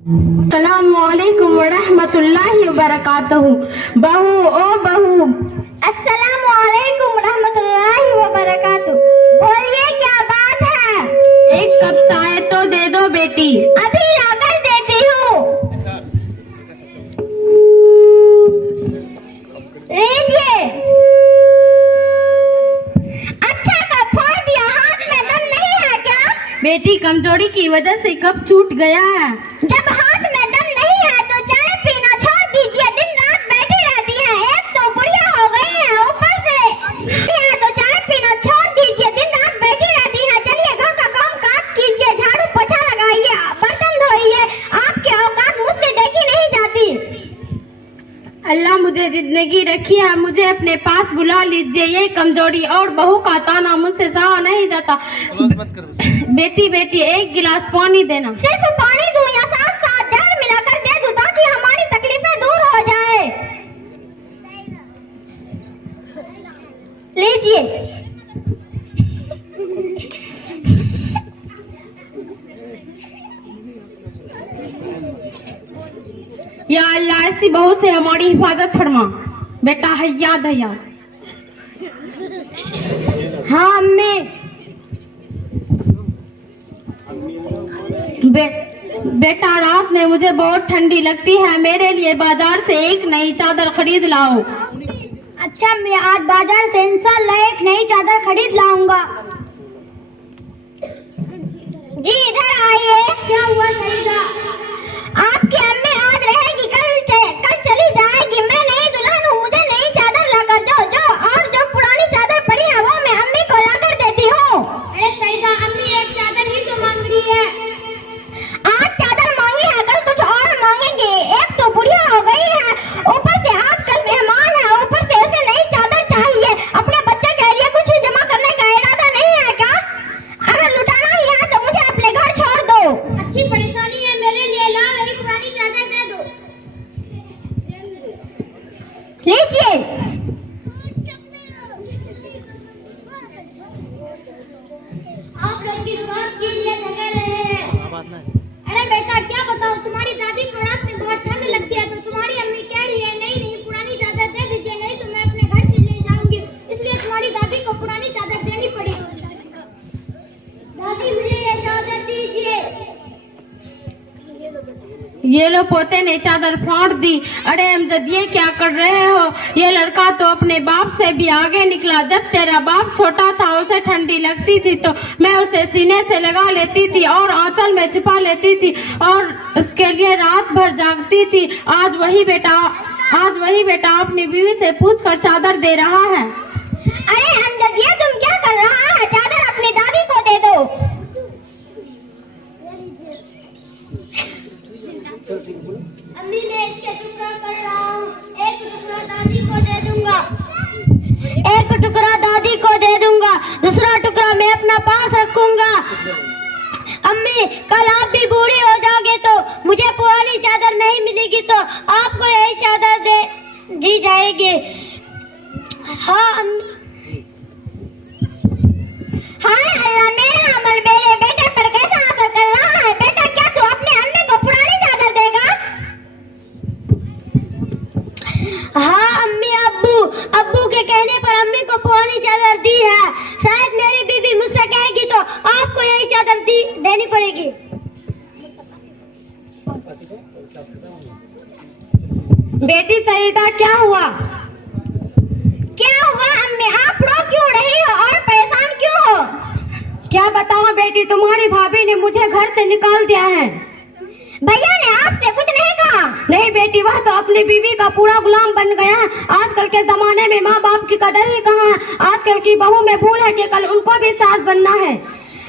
अस्सलामुअलैकुम वरहमतुल्लाहि वबरकातुहू। बहू ओ बहू। अस्सलामुअलैकुम रहमतुल्लाहि वबरकातुहू। बोलिए क्या बात है? एक कप चाय तो दे दो बेटी। अभी लाकर देती हूँ। लीजिए। अच्छा कप फोड़ दिया, हाथ में दम नहीं है क्या? बेटी कमजोरी की वजह से कप छूट गया है। जब हाथ में दम नहीं है तो चाय पीना छोड़ दीजिए। दिन रात बैठी रहती है, एक तो बुढ़िया हो गई है, ऊपर से तो चाय पीना छोड़ दीजिए। दिन रात बैठी रहती है। चलिए घर का काम काज कीजिए, झाड़ू पोछा लगाइए, बर्तन धोइए। आपकी औकात मुझसे देखी नहीं जाती। अल्लाह मुझे जिंदगी रखी है, मुझे अपने पास बुला लीजिए। ये कमजोरी और बहू का ताना मुझसे सहा नहीं जाता। बेटी बेटी एक गिलास पानी देना। सिर्फ पानी दूं या साथ साथ जहर मिलाकर दे दूं ताकि हमारी तकलीफें दूर हो जाए? लीजिए। या अल्लाह ऐसी बहू से हमारी हिफाजत फरमा। बेटा हया दया। हाँ अम्मी। बेटा रात में मुझे बहुत ठंडी लगती है, मेरे लिए बाजार से एक नई चादर खरीद लाओ। अच्छा मैं आज बाजार से इंशाल्लाह एक नई चादर खरीद लाऊंगा। जी इधर आइए। क्या हुआ सईदा? आपकी अम्मी आज रहेगी, कल चली जाएगी। मैं नई दुल्हन हूँ, मुझे नई चादर लाकर जो पुरानी चादर पड़ी है वो मैं अम्मी को लाकर देती हूँ। अरे सईदा अम्मी एक चादर ही तो मांग रही है। आज चादर मांगी है, कल कुछ और मांगेंगे। एक तो बुढ़िया हो गई है, ऊपर से आजकल मेहमान है, ऊपर से उसे नई चादर चाहिए। अपने बच्चे के लिए कुछ जमा करने का इरादा नहीं है क्या? अगर लुटाना ही है तो मुझे अपने घर छोड़ दो। अच्छी परेशानी है मेरे लिए, लाओ मेरी पुरानी चादर दे दो। लीजिए। आप लोग किस बात के लिए झगड़ रहे हैं? अरे बेटा क्या बताऊं, तुम्हारी दादी को रात में बहुत ठंड लगती है तो तुम्हारी अम्मी कह रही है नहीं पुरानी चादर दे दीजिए, नहीं तो मैं अपने घर चले जाऊंगी। इसलिए तुम्हारी दादी को पुरानी चादर देनी पड़ेगी। दादी मुझे ये चादर दीजिए। ये लो पोते ने चादर फाड़ दी। अरे अमजद ये क्या कर रहे हो? ये लड़का तो अपने बाप से भी आगे निकला। जब तेरा बाप छोटा था उसे ठंडी लगती थी तो मैं उसे सीने से लगा लेती थी और आंचल में छिपा लेती थी और उसके लिए रात भर जागती थी। आज वही बेटा अपनी बीवी से पूछकर चादर दे रहा है। अरे अमजद ये तुम क्या कर रहा है? चादर अपनी दादी को दे दो। अम्मी मैं इसके टुकड़ा कर रहा हूँ, एक टुकड़ा दादी को दे दूंगा, एक टुकड़ा दादी को दे दूंगा, दूसरा टुकड़ा मैं अपना पास रखूंगा। अम्मी कल आप भी बूढ़ी हो जाओगे तो मुझे पुरानी चादर नहीं मिलेगी तो आपको यही चादर दे दी जाएगी। हाँ अम्मी। हाय अल्लाह मेरा अमल मेरे बेटे पर कैसा असर कर रहा है? बेटा क्या तू अपने अम्मी को पुरानी चादर देगा? हाँ अम्मी अब्बू के कहने पर अम्मी को पुरानी चादर दी है। शायद मेरी बीबी मुझसे कहेगी तो आपको यही चादर देनी पड़ेगी। बेटी सईदा क्या हुआ? क्या हुआ अम्मी? आप रो क्यों रही हो और परेशान क्यों हो? क्या बताऊं बेटी, तुम्हारी भाभी ने मुझे घर से निकाल दिया है। भैया ने आपसे कुछ नहीं कहा? नहीं बेटी, वह तो अपनी बीवी का पूरा गुलाम बन गया है। आजकल के जमाने में माँ बाप की कदर ही कहाँ है। आजकल की बहू में भूल है कि कल उनको भी सास बनना है।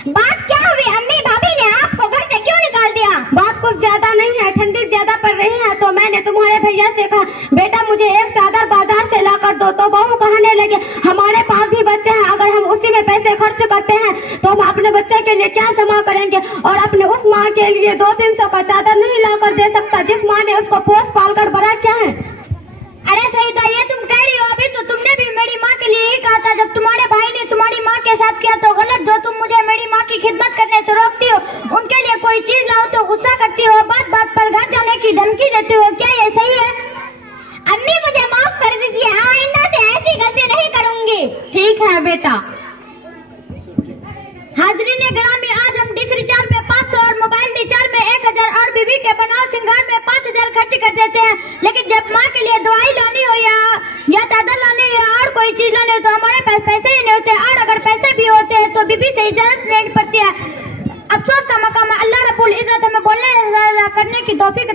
बात क्या हुई अम्मी? भाभी ने आपको घर से क्यों निकाल दिया? बात कुछ ज्यादा नहीं है, ठंडी ज्यादा पड़ रही है तो मैंने तुम्हारे भैया से कहा बेटा मुझे एक चादर बाजार से ला कर दो। तो बहू कहने लगे हमारे पास भी बच्चे हैं, अगर हम उसी में पैसे खर्च करते हैं तो हम अपने बच्चे के लिए क्या जमा करेंगे और अपने उस माँ के लिए 200-300 का चादर नहीं ला कर दे सकता जिस माँ ने उसको पोस पाल कर बड़ा क्या है। अरे सईदा ये तुम कह रही हो, अभी तो तुमने भी मेरी माँ के लिए ही कहा था जब तुम्हारे भाई ने तुम्हारी माँ के साथ किया तो गलत। जो तुम मुझे मेरी माँ की खिदमत करने से रोकती हो, उनके लिए कोई चीज लाओ तो गुस्सा करती हो, बात बात पर देते हो, क्या ये सही है? अम्मी मुझे माफ कर दीजिए, आइंदा से ऐसी गलती नहीं करूंगी। ठीक है बेटा। हाजरीन ग्रामी, आज हम डिश रिचार्ज में 500 और मोबाइल रिचार्ज में 1000 और बीवी के बनाओ श्रृंगार में 5000 खर्च कर देते हैं, लेकिन जब माँ के लिए दवाई लानी हो या चादर लानी हो और कोई चीज लानी हो तो हमारे पास पैसे ही नहीं होते, और अगर पैसे भी होते हैं तो बीवी से इजाजत लेनी पड़ती है। अफसोस का मकाम है, अल्लाह रब्बुल इज्जत हमें बोलने करने की तौफीक